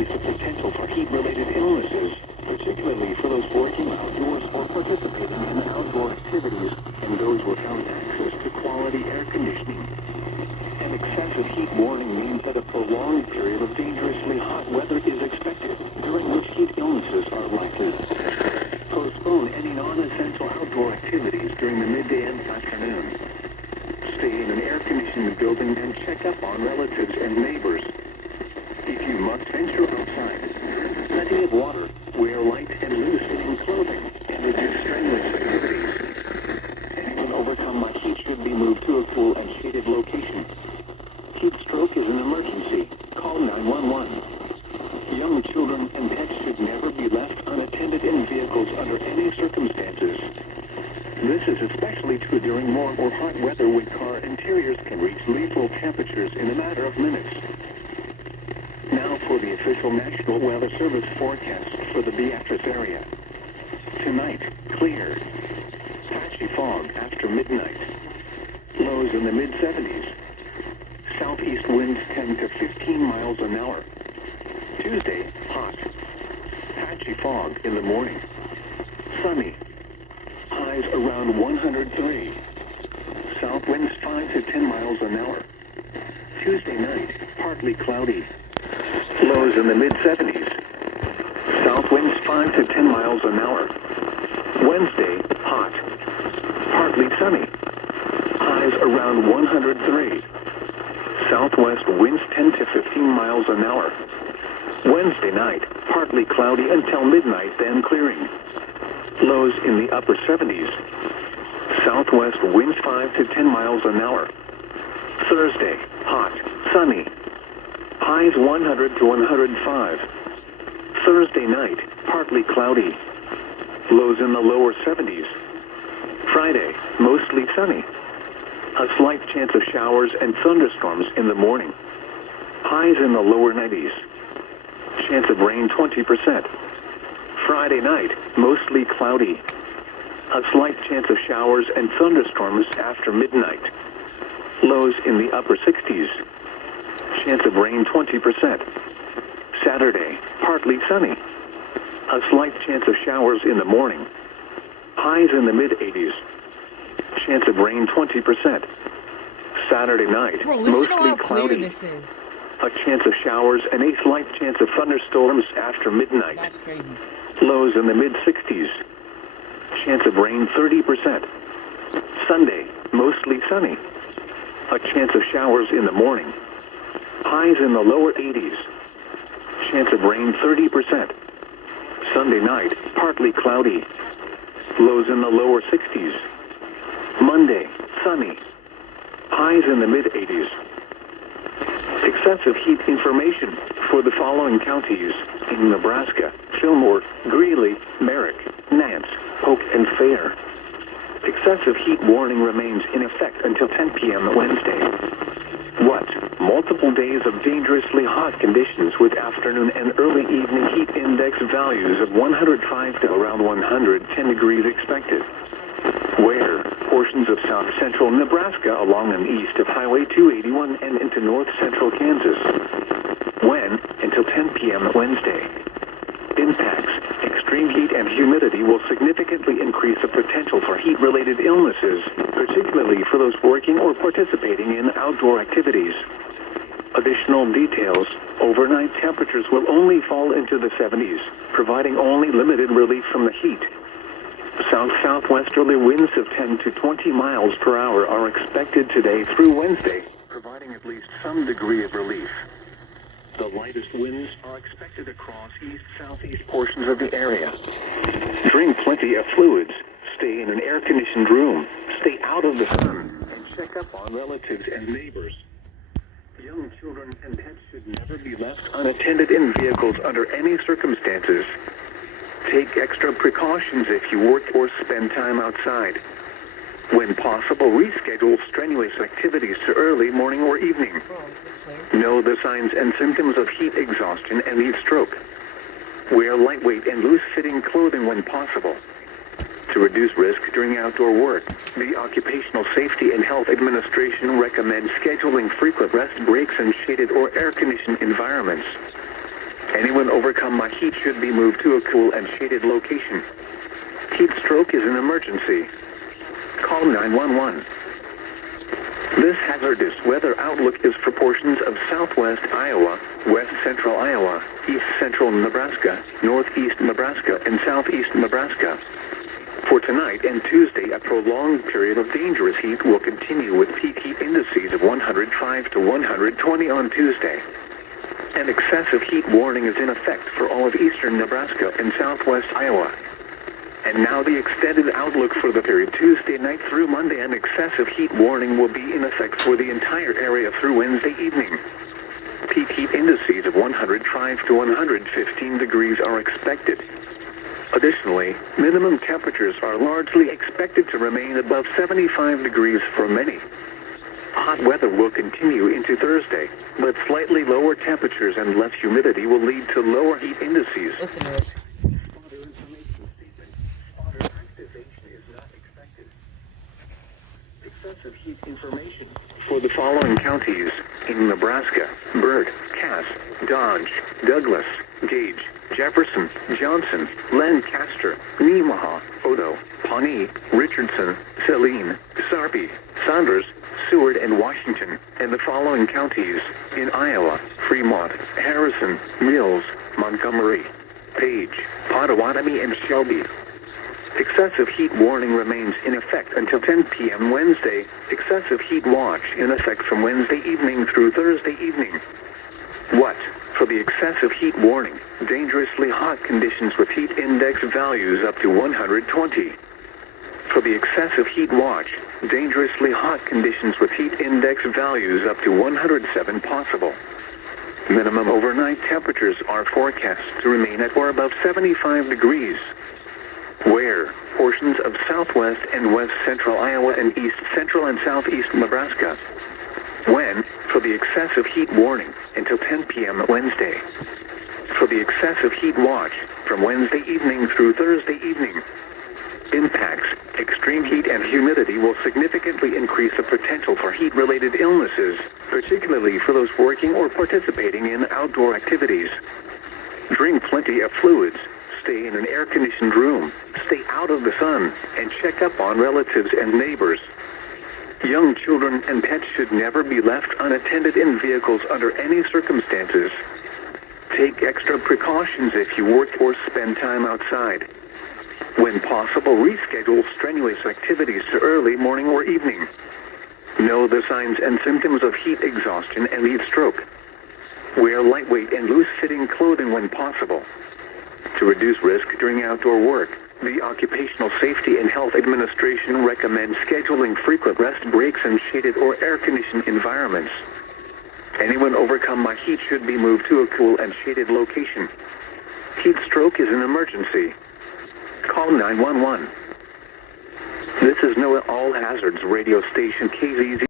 increase the potential for heat-related illnesses, particularly for those working outdoors or participating in outdoor activities and those without access to quality air conditioning. An excessive heat warning means that a prolonged period of dangerously hot weather is expected, during which heat illnesses are likely. Postpone any non-essential outdoor activities during the midday and afternoon. Stay in an air-conditioned building and check up on relatives and neighbors. If you must venture outside, drink plenty of water, wear light and loose-fitting clothing, and reduce strenuous activities. Anyone overcome by heat should be moved to a cool and shaded location. Heat stroke is an emergency. Call 911. Young children and pets should never be left unattended in vehicles under any circumstances. This is especially true during warm or hot weather when car interiors can reach lethal temperatures in a matter of minutes. Now for the official National Weather Service forecast for the Beatrice area. Tonight, clear. Patchy fog after midnight. Lows in the mid-70s. Southeast winds 10 to 15 miles an hour. Tuesday, hot. Patchy fog in the morning. Sunny. Highs around 103. South winds 5 to 10 miles an hour. Tuesday night, partly cloudy. Lows in the mid-70s. South winds 5 to 10 miles an hour. Wednesday, hot. Partly sunny. Highs around 103. Southwest winds 10 to 15 miles an hour. Wednesday night, partly cloudy until midnight, then clearing. Lows in the upper 70s. Southwest winds 5 to 10 miles an hour. Thursday, hot, sunny. Highs 100 to 105. Thursday night, partly cloudy. Lows in the lower 70s. Friday, mostly sunny. A slight chance of showers and thunderstorms in the morning. Highs in the lower 90s. Chance of rain 20%. Friday night, mostly cloudy. A slight chance of showers and thunderstorms after midnight. Lows in the upper 60s. Chance of rain 20%. Saturday, partly sunny. A slight chance of showers in the morning. Highs in the mid-80s. Chance of rain 20%. Saturday night, Bro, listen to mostly how clear cloudy. this is. A chance of showers and a slight chance of thunderstorms after midnight. That's crazy. Lows in the mid-60s. Chance of rain 30%. Sunday, mostly sunny. A chance of showers in the morning. Highs in the lower 80s. Chance of rain 30%. Sunday night, partly cloudy. Lows in the lower 60s. Monday, sunny. Highs in the mid-80s. Excessive heat information for the following counties in Nebraska: Fillmore, Greeley, Merrick, Nance, Polk, and Fair. Excessive heat warning remains in effect until 10 p.m. Wednesday. What? Multiple days of dangerously hot conditions with afternoon and early evening heat index values of 105 to around 110 degrees expected. Where? Portions of south-central Nebraska along and east of Highway 281 and into north-central Kansas. When? Until 10 p.m. Wednesday. Impacts. Extreme heat and humidity will significantly increase the potential for heat-related illnesses, particularly for those working or participating in outdoor activities. Additional details. Overnight temperatures will only fall into the 70s, providing only limited relief from the heat. South-southwesterly winds of 10 to 20 miles per hour are expected today through Wednesday, providing at least some degree of relief. The lightest winds are expected across east-southeast portions of the area. Drink plenty of fluids. Stay in an air-conditioned room. Stay out of the sun. And check up on relatives and neighbors. Young children and pets should never be left unattended in vehicles under any circumstances. Take extra precautions if you work or spend time outside. When possible, reschedule strenuous activities to early morning or evening. Bro, is this clear? Know the signs and symptoms of heat exhaustion and heat stroke. Wear lightweight and loose-fitting clothing when possible. To reduce risk during outdoor work, the Occupational Safety and Health Administration recommends scheduling frequent rest breaks in shaded or air-conditioned environments. Anyone overcome by heat should be moved to a cool and shaded location. Heat stroke is an emergency. Call 911. This hazardous weather outlook is for portions of southwest Iowa, west central Iowa, east central Nebraska, northeast Nebraska, and southeast Nebraska. For tonight and Tuesday, a prolonged period of dangerous heat will continue with peak heat indices of 105 to 120 on Tuesday. An excessive heat warning is in effect for all of eastern Nebraska and southwest Iowa. And now the extended outlook for the period Tuesday night through Monday. An excessive heat warning will be in effect for the entire area through Wednesday evening. Peak heat indices of 105 to 115 degrees are expected. Additionally, minimum temperatures are largely expected to remain above 75 degrees for many. Hot weather will continue into Thursday, but slightly lower temperatures and less humidity will lead to lower heat indices. Listen to this. Excessive heat information for the following counties in Nebraska: Byrd, Cass, Dodge, Douglas, Gage, Jefferson, Johnson, Lancaster, Nemaha, Odo, Pawnee, Richardson, Saline, Sarpy, Saunders, Seward, and Washington. And the following counties in Iowa: Fremont, Harrison, Mills, Montgomery, Page, Pottawatomie, and Shelby. Excessive heat warning remains in effect until 10 p.m. Wednesday. Excessive heat watch in effect from Wednesday evening through Thursday evening. What? For the excessive heat warning, dangerously hot conditions with heat index values up to 120. For the excessive heat watch, dangerously hot conditions with heat index values up to 107 possible. Minimum overnight temperatures are forecast to remain at or above 75 degrees. Where? Portions of southwest and west central Iowa and east central and southeast Nebraska. When? For the excessive heat warning until 10 p.m. Wednesday. For the excessive heat watch from Wednesday evening through Thursday evening. Impacts: extreme heat and humidity will significantly increase the potential for heat-related illnesses, particularly for those working or participating in outdoor activities. Drink plenty of fluids. Stay in an air-conditioned room, stay out of the sun, and check up on relatives and neighbors. Young children and pets should never be left unattended in vehicles under any circumstances. Take extra precautions if you work or spend time outside. When possible, reschedule strenuous activities to early morning or evening. Know the signs and symptoms of heat exhaustion and heat stroke. Wear lightweight and loose-fitting clothing when possible. To reduce risk during outdoor work, the Occupational Safety and Health Administration recommends scheduling frequent rest breaks in shaded or air-conditioned environments. Anyone overcome by heat should be moved to a cool and shaded location. Heat stroke is an emergency. Call 911. This is NOAA All Hazards radio station KZZ.